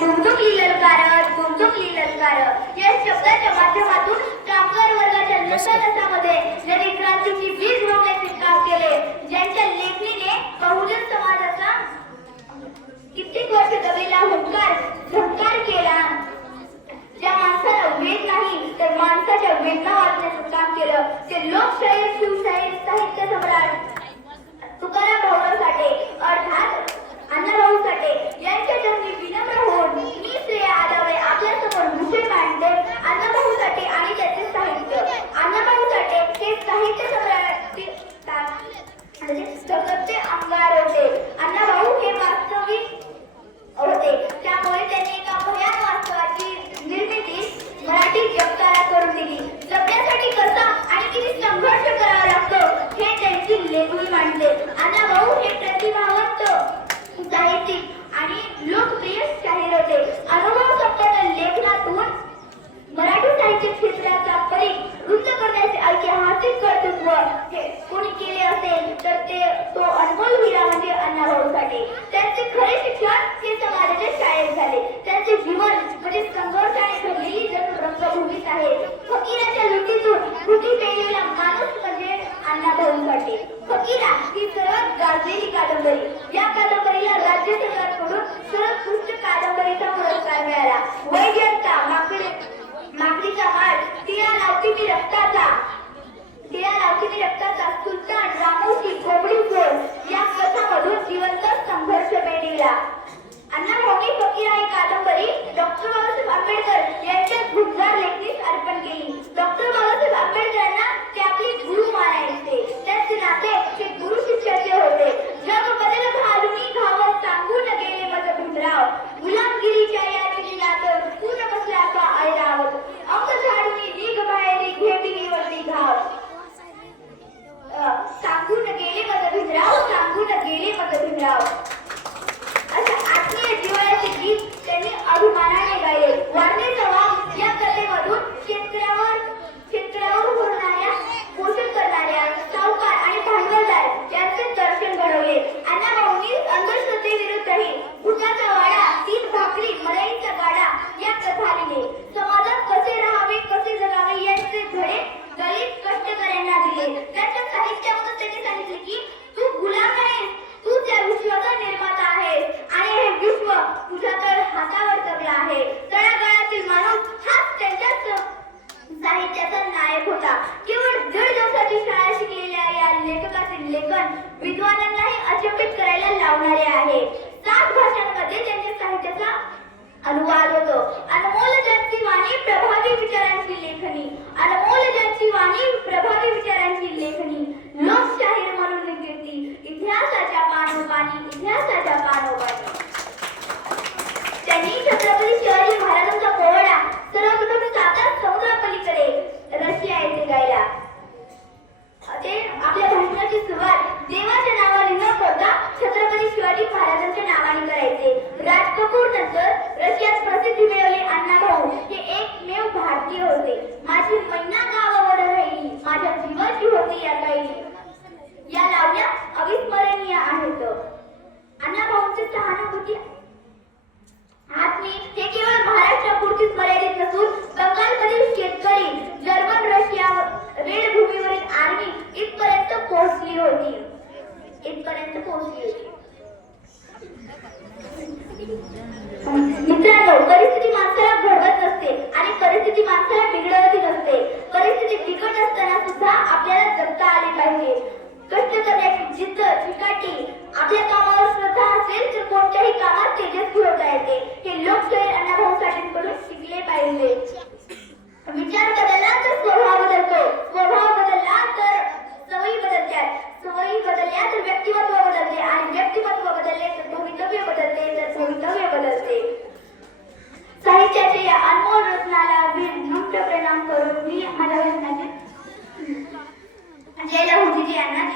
झुमझुम लिलनकारक झुमझुम लिलनकारक या शब्दाच्या माध्यमातून कामगार वर्गाच्या नशा रसामध्ये क्रांती मांडले आदा भाऊ हे प्रतिभावंत साहित्यिक आणि लोकप्रिय शाहीर होते. अनुभव सप्ताच्या लेखनातून मराठी साहित्य क्षेत्राचा परिक रुंद करण्याचे ऐतिहासिक कर्तृत्व कोणी केले असेल तर ते तो अनमोल विरा म्हणजे अण्णाभाऊ त्यांचे खरे शिक्षण हे शाळेत झाले. त्यांचे जीवन म्हणजे संघर्षाने भरलेली जणू आहे. फकीराच्या लुटीतून कृती केलेला माणूस म्हणजे अण्णाभाऊ की राजकीय स्तरात गाजलेली कादंबरी. या कादंबरीला राज्य सरकारकडून सर्वोत्कृष्ट कादंबरीचा पुरस्कार मिळाला. वैद्य जीवन विद्वानांनाही अचंबित करायला लावणारे आहे. सात भाषांमध्ये त्यांच्या साहित्याचा अनुवाद होतो. अनमोल जगती वाणी प्रभाव मित्रांनो परिस्थिती माणसाला घडवत नसते आणि परिस्थिती माणसाला बिघडवती नसते. परिस्थिती बिघडत असताना सुद्धा आपल्याला जगता आले पाहिजे. कष्ट करण्याची जिद्द चिकाटी आपल्या कामावर श्रद्धा असेल तर कोणत्याही कामात तेजस्वी होता येते. हे लोकशाहीर अण्णाभाऊ साठेंकडून शिकले पाहिजे. विचार करा. a nadie.